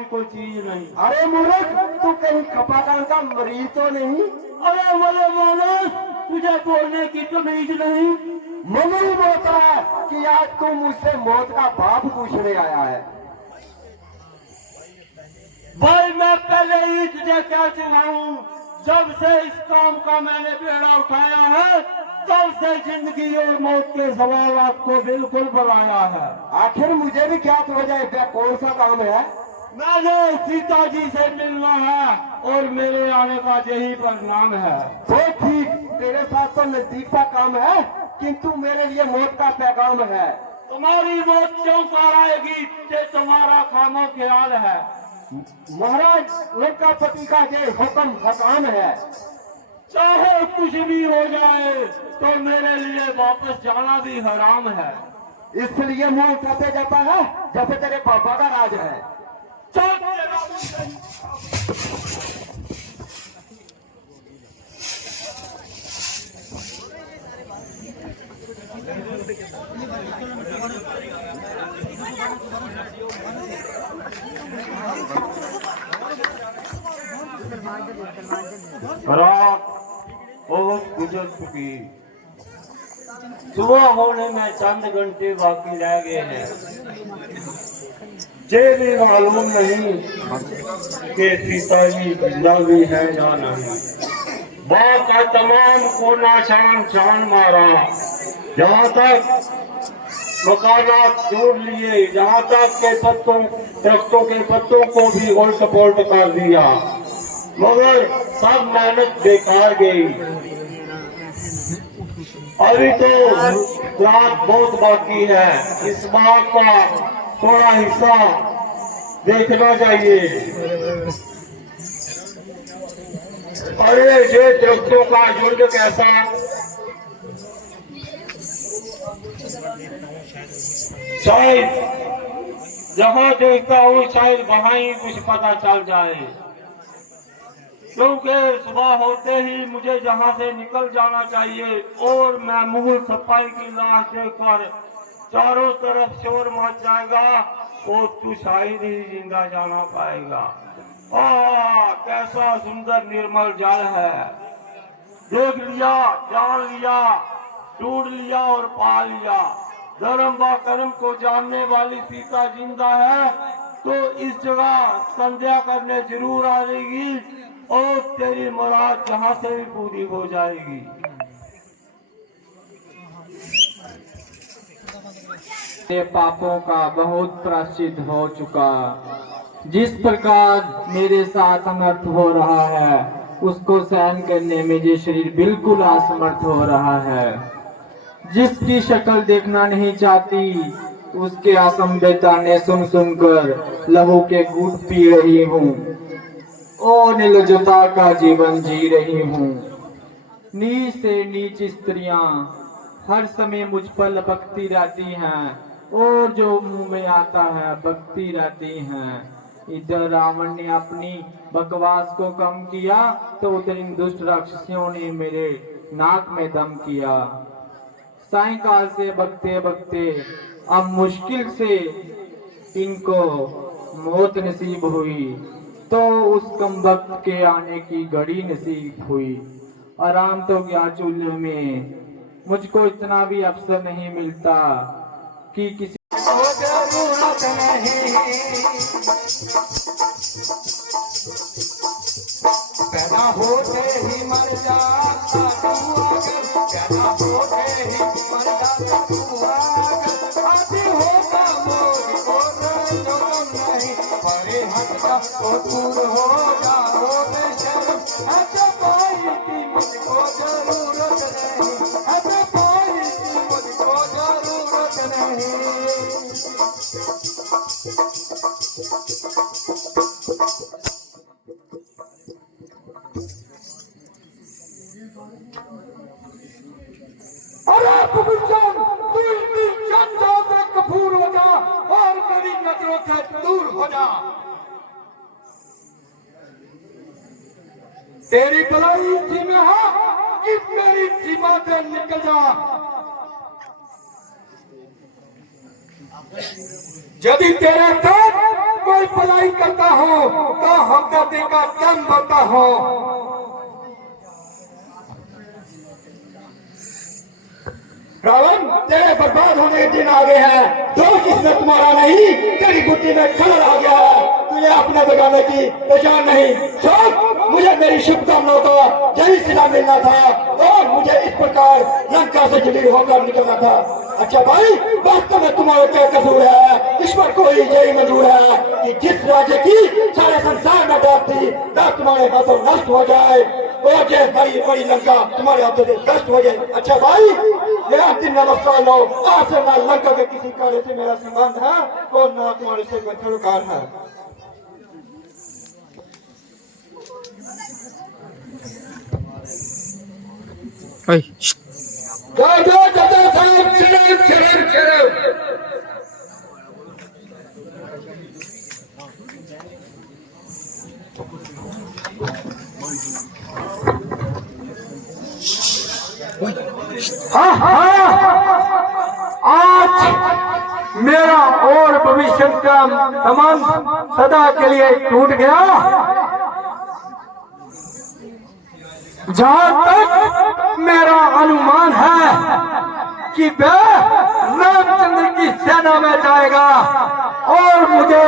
वाली कोई चीज नहीं। अरे मूर्ख, तू कहीं खपाकान का मरीज तो नहीं? अरे बोले मानस, तुझे बोलने की तमीज नहीं? मनु बोलता है कि आज तू मुझसे मौत का बाप पूछने आया है। भाई मैं पहले ही तुझे कह चुका हूँ, जब से इस काम का मैंने बेड़ा उठाया है तब से जिंदगी और मौत के सवाल को बिल्कुल बुलाया है। आखिर मुझे भी क्या हो जाए, क्या कौन सा काम है? मैंने सीता जी से मिलना है और मेरे आने का यही परिणाम है। तो ठीक, तेरे साथ तो नजदीक सा काम है, किंतु मेरे लिए मौत का पैगाम है। तुम्हारी मौत क्यों कर आएगी, ये तुम्हारा खामो ख्याल है। महाराज, उनका पति का ये हुक्म हकाम है। चाहे कुछ भी हो जाए तो मेरे लिए वापस जाना भी हराम है। इसलिए मुंह उठाते जाता है जैसे तेरे पापा का राज है। चल रात बहुत गुजर चुकी, सुबह होने में चंद घंटे बाकी रह गए हैं। ये भी मालूम नहीं कि सीता जी जिंदा भी है या नहीं। बात का तमाम कोना छान मारा, जहाँ तक मकानात जोड़ लिए, जहाँ तक के दरख्तों के पत्तों को भी उल्ट पुल्ट कर दिया, मगर सब मेहनत बेकार गई। अभी तो रात बहुत बाकी है, इस बात का थोड़ा हिस्सा देखना चाहिए। अरे ये दरख्तों का झुंड कैसा, शायद जहाँ देखता हूँ शायद वहाँ ही कुछ पता चल जाए, क्योंकि सुबह होते ही मुझे जहाँ से निकल जाना चाहिए और मैं मुंह सफाई की लाश देखकर चारों तरफ शोर मच जाएगा और तू शायद ही जिंदा जाना पाएगा। कैसा सुंदर निर्मल जल है, देख लिया, जान लिया, ढूंढ लिया और पा लिया। धर्म व कर्म को जानने वाली सीता जिंदा है तो इस जगह संध्या करने जरूर आएगी और तेरी मुराद जहाँ से भी पूरी हो जाएगी। मेरे पापों का बहुत प्रायश्चित हो चुका। जिस प्रकार मेरे साथ अनर्थ हो रहा है उसको सहन करने में ये शरीर बिल्कुल असमर्थ हो रहा है। जिसकी शक्ल देखना नहीं चाहती उसके असंभव ताने सुन सुनकर लहू के घूंट पी रही हूँ और निर्लज्जता का जीवन जी रही हूँ। नीच से नीच स्त्रियां हर समय मुझ पर लपकती रहती हैं और जो मुंह में आता है बकती रहती हैं। इधर रावण ने अपनी बकवास को कम किया तो उधर इन दुष्ट राक्षसियों ने मेरे नाक में दम किया। सायंकाल से बकते बकते अब मुश्किल से इनको मौत नसीब हुई तो उस कमबख्त के आने की घड़ी नसीब हुई। आराम तो गया चूल्हे में, मुझको इतना भी अवसर नहीं मिलता कि किसी पैदा होते ही मर जाता तू अगर, पैदा होते ही मर जाता तू अगर, आदि होगा मोर को नहीं, परे हटका तो दूर हो जाओ बेशर्म। अच्छा भाई की मुझको जरूरत नहीं, अच्छा भाई की मुझको जरूरत नहीं। अरे कुकुरचंद, तू इतनी चंद कपूर हो जा और मेरी नजरों से दूर हो जा। तेरी भलाई इसी में है कि मेरी सीमा से निकल जा। यदि तेरे साथ कोई भलाई करता हो तो हमदर्दी का दम बढ़ता हो। रावण, तेरे बर्बाद होने के दिन आ गए हैं। दोष इसमें तुम्हारा नहीं, तेरी बुद्धि में खलल आ गया है। तुझे अपने बगाने की पहचान नहीं। सोच, मुझे मेरी शुभकामनाओं का यही सिला मिलना था और मुझे इस प्रकार लंका से जलील होकर निकलना था। अच्छा भाई, वास्तव में तुम्हारा क्या कसूर है? ईश्वर को ही यही मंजूर है कि जिस राज्य की सारे संसार में बात थी, वह तुम्हारे हाथों नष्ट हो जाए और ये बड़ी बड़ी लंका तुम्हारे हाथों से नष्ट हो जाए। अच्छा भाई, मेरा अंतिम नमस्कार लो। आज से ना लंका के किसी कार्य से मेरा संबंध है और ना तुम्हारे से कोई सरोकार है। हाँ हाँ, आज मेरा और भविष्य का संबंध सदा के लिए टूट गया। जहाँ तक मेरा अनुमान है कि वह रामचंद्र की सेना में जाएगा और मुझे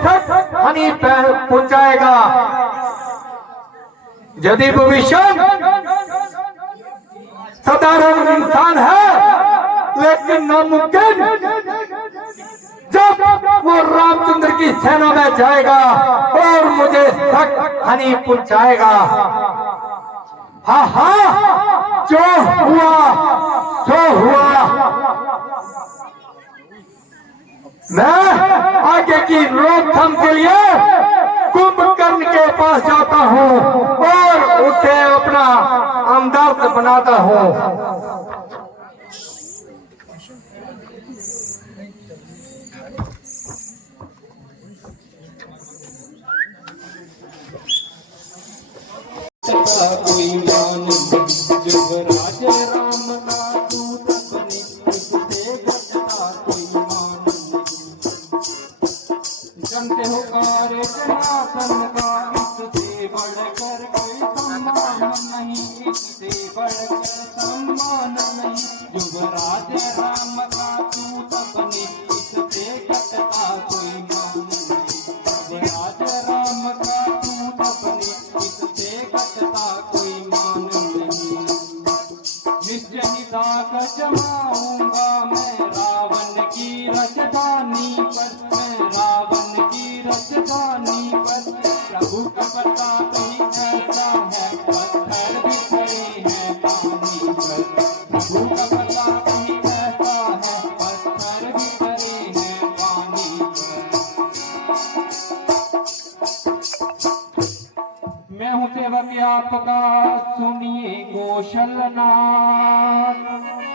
सख्त हानि पहुंचाएगा। यदि भविष्य साधारण इंसान है लेकिन नामुमकिन, जब वो रामचंद्र की सेना में जाएगा और मुझे सख्त हानि पहुंचाएगा। हाँ हाँ, जो हुआ सो हुआ। मैं आगे की रोकथाम के लिए कुंभकर्ण के पास जाता हूँ और उसे अपना हमदर्द बनाता हूँ। कोई मान युवराज राम का दूत बने, इससे बचता कोई मान। जानते हो कार्य जनार्दन का, इससे बढ़कर कोई सम्मान नहीं, इससे बढ़कर सम्मान नहीं। युवराज राम का दूत बने, इससे घटता कोई मान नहीं। युवराज राम का दूत बने, इससे घटता कोई मान नहीं। निश्चय ही दाग जमाऊंगा मैं रावण की राजधानी पर, मैं रावण की राजधानी पर। प्रभु का प्रताप ही ऐसा है, पत्थर भी खड़े हैं पानी पर। प्रभु का प्रताप ही ऐसा है, पत्थर भी खड़े हैं पानी पर। मैं हूँ सेवक आपका, सुनिए कौशलनाथ।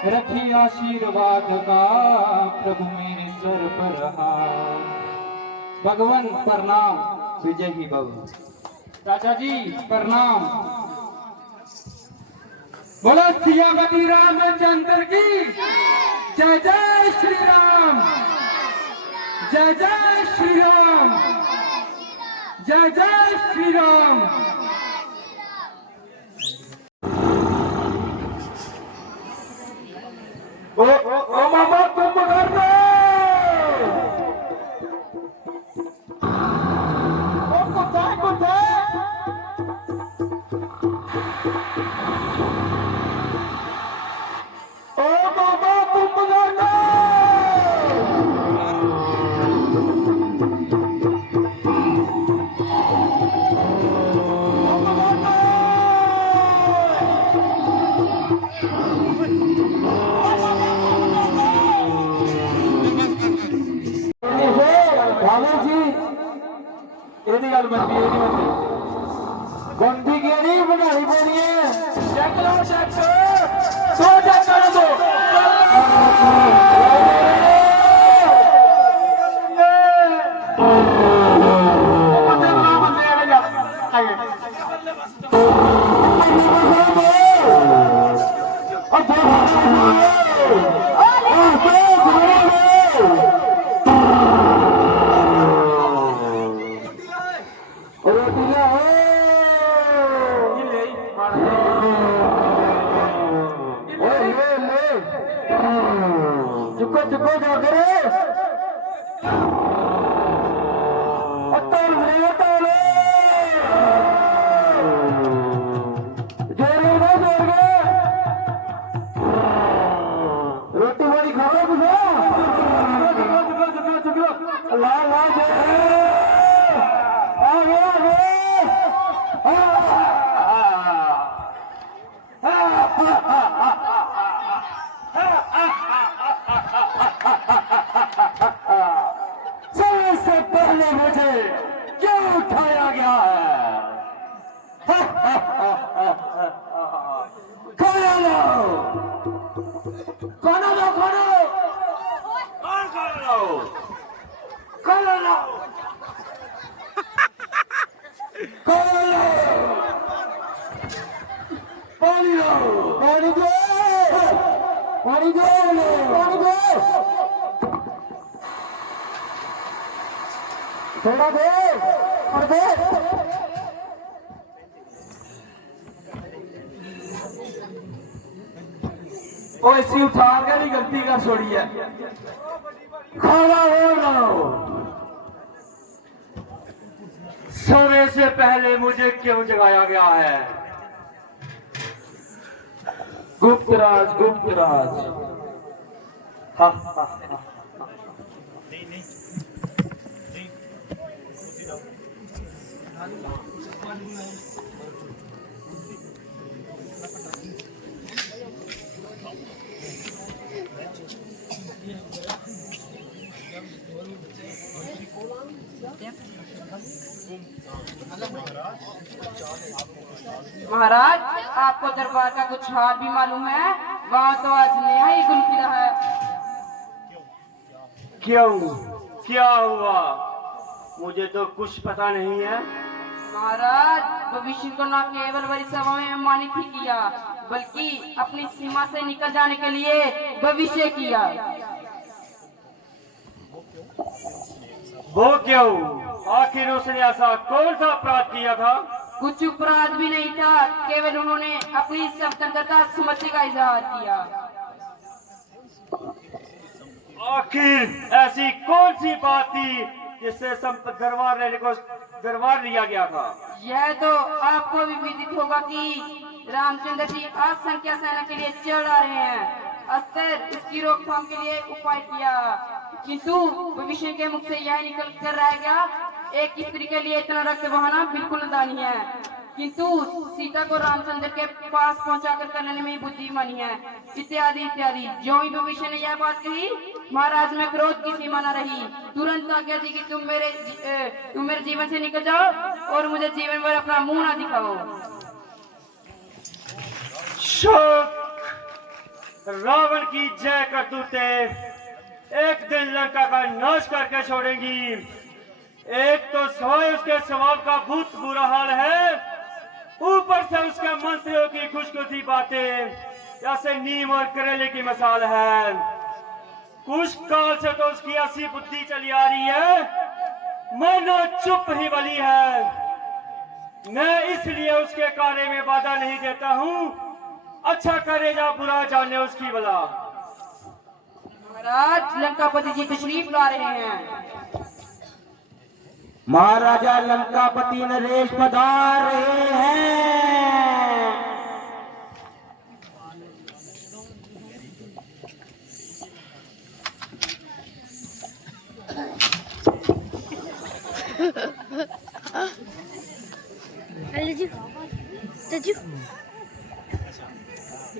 रखिए आशीर्वाद का प्रभु मेरे सर पर रहा। भगवान प्रणाम, विजय ही भव। चाचा जी प्रणाम। बोलो सियापति रामचंद्र की जय। जय श्री राम, जय जय श्री राम, जय जय श्री राम। ओ मामा कुंभकर्ण, गंदी गेड़ी बनाई बोलिए। चेक लो, चेक दो चेक कर दो। चुको चुको जाकर रोटी वाली खा ला ला सबसे पहले मुझे क्यों उठाया गया है? खाना लो, खाना लो, खाना लो, खाना लो, खाना लो, खाना लो, पानी लो, पानी दो, पानी दो, पानी दो, थोड़ा दे, और दे। ओ इसी उठा के नहीं गलती कर छोड़ी है। खाना हो लो। सोने से पहले मुझे क्यों जगाया गया है? गुप्तराज, गुप्तराज। हा हा हा। महाराज, आपको दरबार का कुछ हाल भी मालूम है? वहाँ तो आज नया ही गुल खिला है। क्यों? क्या हुआ? मुझे तो कुछ पता नहीं है। महाराज, भविष्य को न केवल बड़ी सभा में सम्मानित ही किया, बल्कि अपनी सीमा से निकल जाने के लिए भविष्य किया। वो क्यों? आखिर उसने ऐसा कौन सा अपराध किया था? कुछ अपराध भी नहीं था, केवल उन्होंने अपनी स्वतंत्रता समझने का इजहार किया। आखिर ऐसी कौन सी बात थी जिससे दरबार लिया गया था? यह तो आपको भी विदित होगा कि रामचंद्र जी आज संख्या सेना के लिए चढ़ आ रहे हैं। अस्तर इसकी रोकथाम के लिए उपाय किया, किंतु भविष्य के मुख से यह निकल कर रह गया, एक स्त्री के लिए इतना रक्त बहाना बिल्कुल नादानी है, किंतु सीता को रामचंद्र के पास पहुंचाकर करने में बुद्धिमानी है, इत्यादि इत्यादि। जो ही भविष्य ने यह बात कही, महाराज में क्रोध की सीमा न रही। तुरंत आज्ञा दी कि तुम मेरे जीवन से निकल जाओ और मुझे जीवन भर अपना मुंह न दिखाओ। शोक! रावण की जय करतूते एक दिन लंका का नाश करके छोड़ेंगी। एक तो सवाई उसके स्वभाव का भूत बुरा हाल है, ऊपर से उसके मंत्रियों की खुशखुशी बातें जैसे नीम और करेले की मिसाल है। कुछ काल से तो उसकी ऐसी बुद्धि चली आ रही है, मानो चुप ही बली है। मैं इसलिए उसके कार्य में बाधा नहीं देता हूँ, अच्छा करे या बुरा जाने उसकी भला। महाराज, लंकापति जी तशरीफ ला रहे हैं। महाराजा लंकापति नरेश पधार रहे हैं।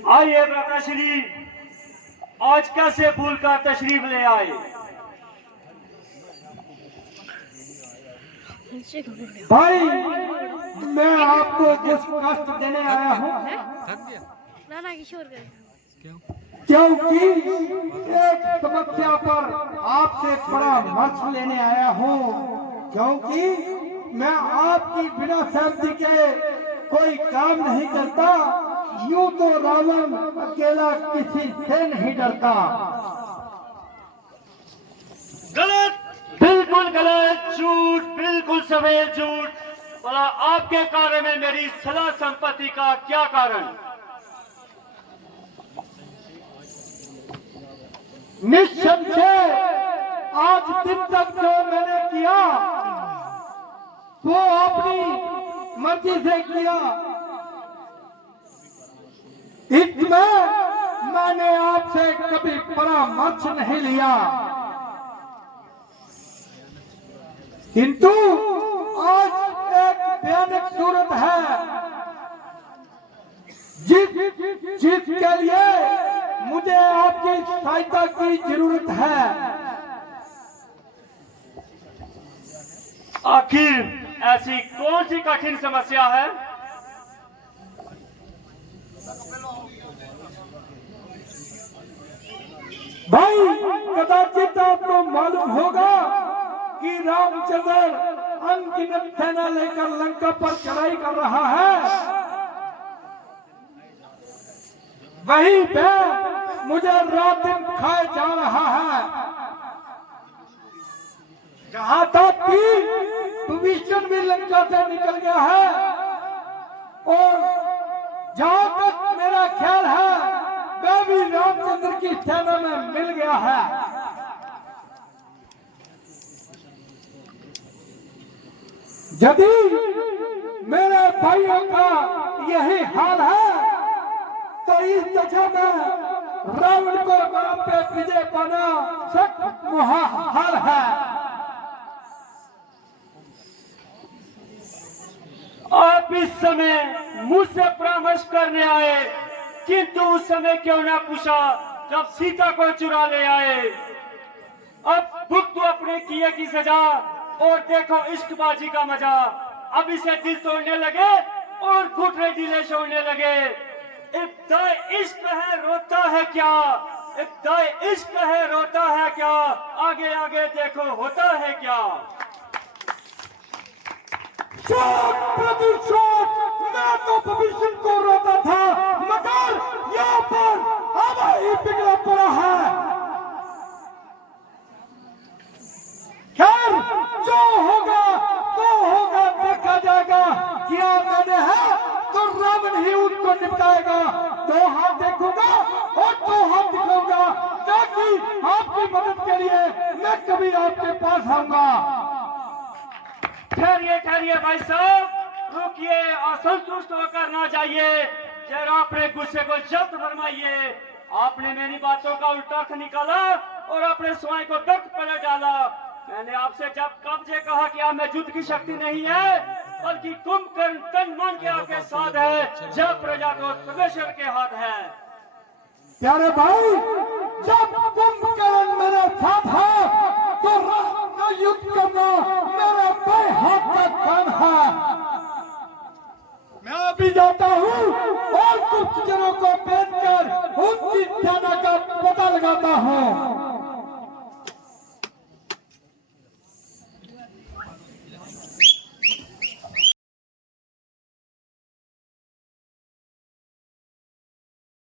आइए भ्राताश्री, आज कैसे भूल कर तशरीफ ले आए? भाई, मैं आपको कुछ कष्ट देने आया हूँ, क्योंकि एक समस्या पर आपसे परामर्श लेने आया हूँ, क्योंकि मैं आपकी बिना सहमति के कोई काम नहीं करता। यूं तो रावण अकेला किसी से नहीं डरता। गलत, बिल्कुल गलत, झूठ, बिल्कुल सफेद झूठ। बोला आपके कार्य में मेरी सला संपत्ति का क्या कारण? निस्संशय आज दिन तक जो मैंने किया वो अपनी मर्जी से किया। इसमें मैंने आपसे कभी परामर्श नहीं लिया, किंतु आज एक भयानक सूरत है जिस चीज के लिए मुझे आपकी सहायता की जरूरत है। आखिर ऐसी कौन सी कठिन समस्या है? भाई कदाचित आपको मालूम होगा कि रामचंद्र अनगिनत सेना लेकर लंका पर चढ़ाई कर रहा है। वही पे मुझे रात दिन खाए जा रहा है। जहां तक कि विभीषण भी लंका से निकल गया है और जहां तक मेरा ख्याल है वह भी रामचंद्र की सेना में मिल गया है। यदि मेरे भाइयों का यही हाल है तो इस दशा में रावण को राम पे विजय पाना सख्त मुहाल है। आप इस समय मुझसे परामर्श करने आए, किंतु उस समय क्यों ना पूछा जब सीता को चुरा ले आए। अब भुगतो अपने किए की सजा और देखो इश्कबाजी का मजा। अब इसे दिल तोड़ने लगे और घुटने ढीले छोड़ने लगे। इब्तिदाई इश्क है रोता है क्या, इब्तिदाई इश्क है रोता है क्या, आगे आगे देखो होता है क्या। मैं तो भविष्य को रोता था, मगर यहाँ पर हवा ही बिगड़ा पड़ा है। खैर जो होगा वो होगा, देखा जाएगा। किया मैंने है तो रावण ही उसको निपटाएगा। दो हाथ देखूंगा और दो हाथ दिखाऊंगा, ताकि आपकी मदद के लिए मैं कभी आपके पास आऊंगा। ठहरिए ठहरिए भाई साहब, रुकिए, असंतुष्ट होकर ना जाइए। जरा अपने गुस्से को जब्त फरमाइए। आपने मेरी बातों का उल्टा अर्थ निकाला और अपने स्वयं को दर्द पलट डाला। मैंने आपसे जब कब्जे कहा कि आप में युद्ध की शक्ति नहीं है, बल्कि कुंभकर्ण तन मन के आपके साथ है, जब प्रजा तो परमेश्वर के हाथ है। प्यारे भाई, जब कुंभकर्ण मेरे साथ है तो राम का युद्ध करना मेरे बाएं हाथ का काम है। मैं अभी जाता हूँ और कुछ जनों को भेजकर उनकी सेना का पता लगाता हूँ।